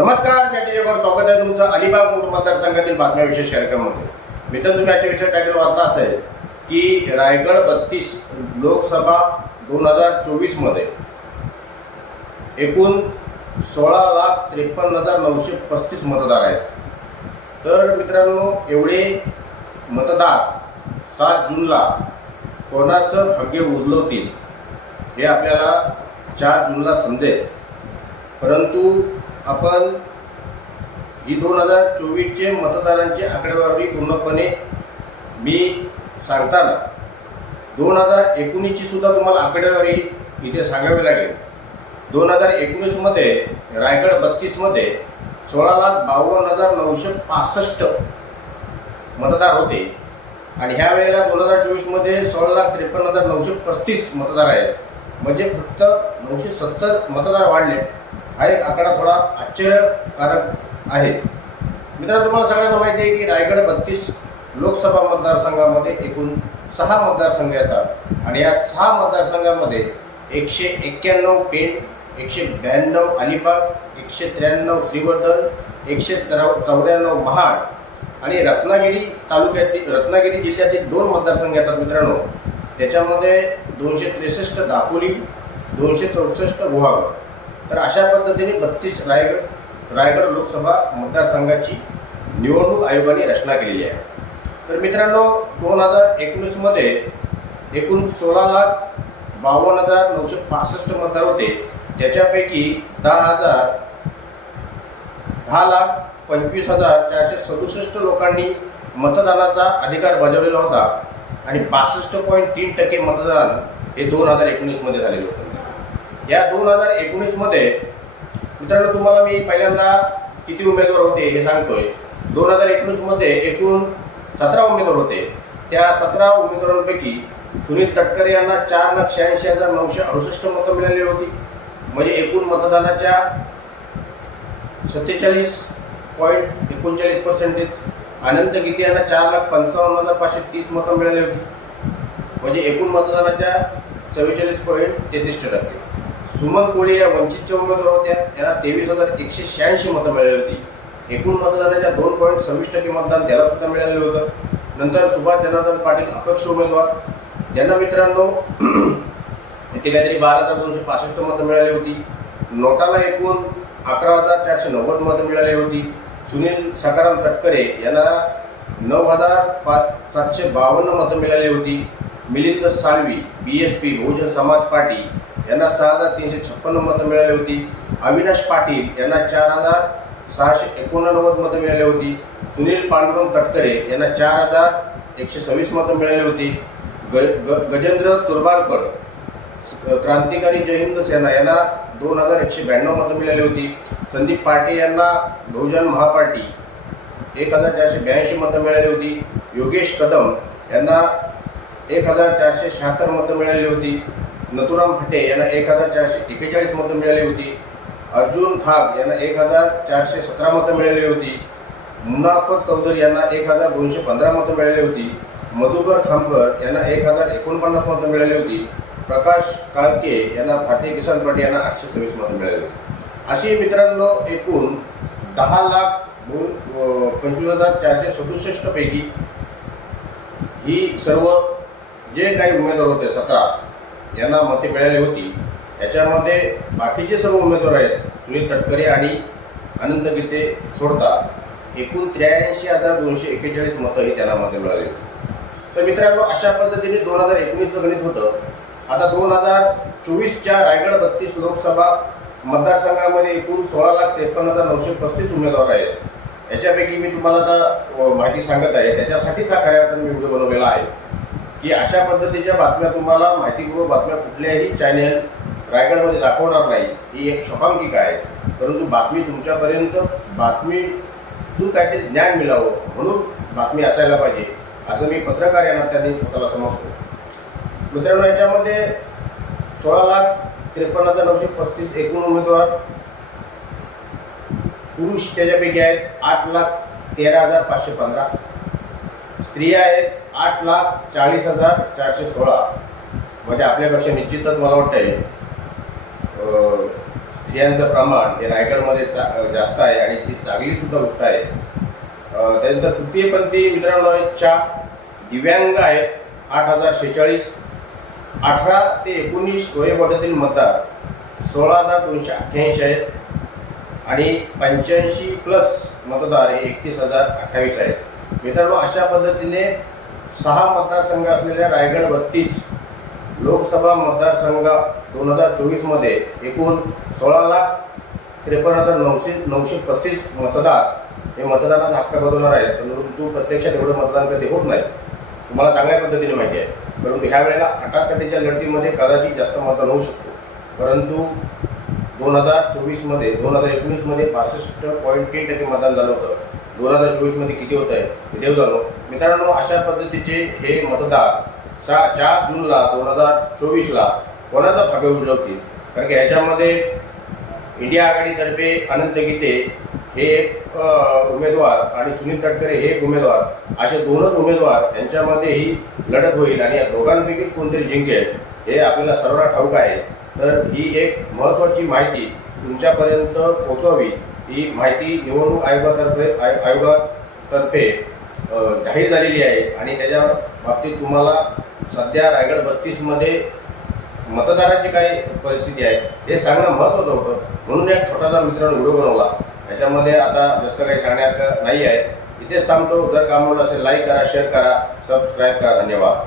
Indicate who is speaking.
Speaker 1: नमस्कार मी अजय स्वागत आहे तुमचं अलिबाग मूळ मतदारसंघातील बातम्याविषयी विशेष कार्यक्रमामध्ये. मित्र तुम्ही याच्या विषय टायटल वाचला असेल की रायगड बत्तीस लोकसभा दोन हजार चोवीसमध्ये एकूण सोळा लाख त्रेपन्न हजार नऊशे पस्तीस मतदार आहेत. तर मित्रांनो एवढे मतदार सात जूनला कोणाचं भाग्य उजलवतील हे आपल्याला चार जूनला समजेल. परंतु आपण ही दोन हजार चोवीसचे मतदारांची आकडेवारी पूर्णपणे मी सांगताना दोन हजार एकोणीसची सुद्धा तुम्हाला आकडेवारी इथे सांगावी लागेल. दोन हजार एकोणीसमध्ये रायगड बत्तीसमध्ये सोळा लाख बावन्न हजार नऊशे पासष्ट मतदार होते. आणि ह्या वेळेला दोन हजार चोवीसमध्ये सोळा लाख त्रेपन्न हजार नऊशे पस्तीस मतदार आहेत. म्हणजे फक्त नऊशे सत्तर मतदार वाढले. हा एक आकडा थोडा आश्चर्यकारक आहे. मित्रांनो तुम्हाला सगळ्यांना माहिती आहे की रायगड बत्तीस लोकसभा मतदारसंघामध्ये एकूण सहा मतदारसंघ येतात. आणि या सहा मतदारसंघामध्ये एकशे एक्क्याण्णव पेण एकशे ब्याण्णव अलिबाग एकशे त्र्याण्णव श्रीवर्धन एकशे चौ चौऱ्याण्णव महाड आणि रत्नागिरी तालुक्यातील रत्नागिरी जिल्ह्यातील दोन मतदारसंघ येतात मित्रांनो. त्याच्यामध्ये दोनशे त्रेसष्ट दापोली दोनशे चौसष्ट गुहागर. तर अशा पद्धतीने बत्तीस रायगड रायगड लोकसभा मतदारसंघाची निवडणूक आयोगाने रचना केलेली आहे. तर मित्रांनो दोन हजार एकोणीसमध्ये एकूण सोळा लाख बावन्न हजार नऊशे पासष्ट मतदार होते. त्याच्यापैकी दहा हजार दहा लाख पंचवीस हजार चारशे सदुसष्ट लोकांनी मतदानाचा अधिकार बजावलेला होता. आणि बासष्ट पॉईंट तीन टक्के मतदान हे दोन हजार एकोणीसमध्ये झालेले होते. या दोन हजार एकोणीसमध्ये मित्रांनो तुम्हाला मी पहिल्यांदा किती उमेदवार होते हे सांगतोय. दोन हजार एकोणीसमध्ये एकूण सतरा उमेदवार होते. त्या सतरा उमेदवारांपैकी सुनील तटकरे यांना चार लाख शहाऐंशी हजार नऊशे अडुसष्ट मतं मिळालेली होती. म्हणजे एकूण मतदानाच्या सत्तेचाळीस पॉईंट एकोणचाळीस पर्सेंटेज अनंत गीते यांना चार लाख पंचावन्न हजार पाचशे तीस मतं मिळाली होती. म्हणजे एकूण मतदानाच्या चव्वेचाळीस पॉईंट तेहतीस टक्के. सुमन कोळी या वंचितच्या उमेदवार होत्या त्यांना तेवीस हजार एकशे शहाऐंशी मतं मिळाली होती. एकूण मतदानाच्या दोन पॉईंट सव्वीस टक्के मतदान त्याला सुद्धा मिळालेलं होतं. नंतर सुभाष जनार्दन पाटील अपक्ष उमेदवार. त्यांना मित्रांनो इथे काहीतरी बारा हजार दोनशे पासष्ट मतं मिळाली होती. नोटाला एकूण अकरा हजार चारशे नव्वद मतं मिळाली होती. सुनील सकाराम तटकरे यांना नऊ हजार पाच सातशे बावन्न मतं मिळाली होती. Milind Salvi B S P Bahujan Samaj Party यांना सहा हजार तीनशे छप्पन्न मतं मिळाली होती. अविनाश पाटील यांना चार हजार सहाशे एकोणनव्वद मतं मिळाली होती. सुनील पांडुरंग तटकरे यांना चार हजार एकशे सव्वीस मतं मिळाली होती. ग ग गजेंद्र तुरबारकर क्रांतिकारी जयहिंद सेना यांना दोन हजार एकशे ब्याण्णव मतं मिळाली होती. संदीप पाटील यांना बहुजन महापार्टी एक हजार चारशे ब्याऐंशी मतं मिळाली होती. योगेश कदम यांना एक हजार चारशे शहात्तर मतं मिळाली होती. नथुराम फटे यांना एक हजार चारशे एक्केचाळीस मतं मिळाली होती. अर्जुन खाग यांना एक हजार चारशे सतरा मतं मिळाली होती. मुनाफर चौधरी यांना एक हजार दोनशे पंधरा मतं मिळाली होती. मधुकर खामकर यांना एक हजार एकोणपन्नास मतं मिळाली होती. प्रकाश काळके यांना भारतीय किसान पार्टी यांना आठशे सव्वीस मतं मिळाली होती. अशी मित्रांनो एकूण दहा लाख दोन पंचवीस हजार चारशे सदुसष्टपैकी ही सर्व जे काही उमेदवार होते सतरा यांना मते मिळाली होती. याच्यामध्ये बाकीचे सर्व उमेदवार आहेत सुनील तटकरे आणि अनंत गीते सोडता. एकूण त्र्याऐंशी हजार दोनशे एक्केचाळीस मतं ही त्यांना मते मिळाली तर मित्रांनो अशा पद्धतीने दोन हजार एकोणीसचं गणित होतं. आता दोन हजार चोवीसच्या रायगड बत्तीस लोकसभा मतदारसंघामध्ये एकूण सोळा लाख त्रेपन्न हजार नऊशे पस्तीस उमेदवार आहेत. याच्यापैकी मी तुम्हाला आता माहिती सांगत आहे. त्याच्यासाठीच हा खऱ्या अर्थाने मी व्हिडिओ बनवलेला आहे. की अशा पद्धतीच्या बातम्या तुम्हाला माहितीपूर्वक बातम्या कुठल्याही चॅनेल रायगडमध्ये दाखवणार नाही ही एक शोकांकिका आहे. परंतु बातमी तुमच्यापर्यंत बातमीतून काहीतरी ज्ञान मिळावं म्हणून बातमी असायला पाहिजे असं मी पत्रकार या नात्याने स्वतःला समजतो. मित्रांनो याच्यामध्ये सोळा लाख त्रेपन्न हजार नऊशे पस्तीस एकूण उमेदवार पुरुष त्याच्यापैकी आहेत आठ लाख तेरा हजार पाचशे पंधरा. स्त्रिया आहेत आठ लाख चाळीस हजार चारशे सोळा. म्हणजे आपल्यापेक्षा निश्चितच मला वाटतंय स्त्रियांचं प्रमाण हे रायगडमध्ये चा जास्त आहे आणि ती चांगलीसुद्धा गोष्ट आहे. त्यानंतर तृतीयपंथी मित्रांनो च्या दिव्यांग आहेत आठ हजार शेहेचाळीस. अठरा ते एकोणीस वयोगटातील मतदार सोळा हजार दोनशे अठ्ठ्याऐंशी आहेत. आणि पंच्याऐंशी प्लस मतदार हे एकतीस हजार अठ्ठावीस आहेत. मित्रांनो अशा पद्धतीने सहा मतदारसंघ असलेल्या रायगड बत्तीस लोकसभा मतदारसंघ दोन हजार चोवीसमध्ये एकूण सोळा लाख त्रेपन्न हजार नऊशे नऊशे पस्तीस मतदार हे मतदानाचा हक्क बदलणार आहेत. परंतु प्रत्यक्षात एवढं मतदान कधी होत नाही. तुम्हाला चांगल्या पद्धतीने माहिती आहे. परंतु ह्या वेळेला अटातटीच्या लढतीमध्ये कदाचित जास्त मतदान होऊ शकतो. परंतु दोन हजार चोवीसमध्ये दोन हजार एकोणीसमध्ये पासष्ट पॉईंट तीन टक्के मतदान झालं होतं. दोन हजार चोवीसमध्ये किती होत आहे? हे देव मित्रांनो अशा पद्धतीचे हे मतदार सा चार जूनला दोन हजार चोवीसला कोणाचा भाग्य उजवतील कारण की ह्याच्यामध्ये इंडिया आघाडीतर्फे अनंत गीते हे एक उमेदवार आणि सुनील तटकरे हे एक उमेदवार. असे दोनच उमेदवार यांच्यामध्ये ही लढत होईल आणि या दोघांपैकीच कोणतरी जिंकेल हे आपल्याला सर्वांना ठाऊक आहे. तर ही एक महत्त्वाची माहिती तुमच्यापर्यंत पोहोचवावी ही माहिती निवडणूक आयोगातर्फे आय- आयोगातर्फे जाहीर झालेली आहे आणि त्याच्या बाबतीत तुम्हाला सध्या रायगड बत्तीसमध्ये मतदाराची काय परिस्थिती आहे हे सांगणं महत्त्वाचं होतं. म्हणून एक छोटासा मित्रांनो व्हिडिओ बनवला. त्याच्यामध्ये आता जास्त काही सांगण्यात नाही आहे. इथेच थांबतो. जर काम असेल लाईक करा शेअर करा सबस्क्राईब करा. धन्यवाद.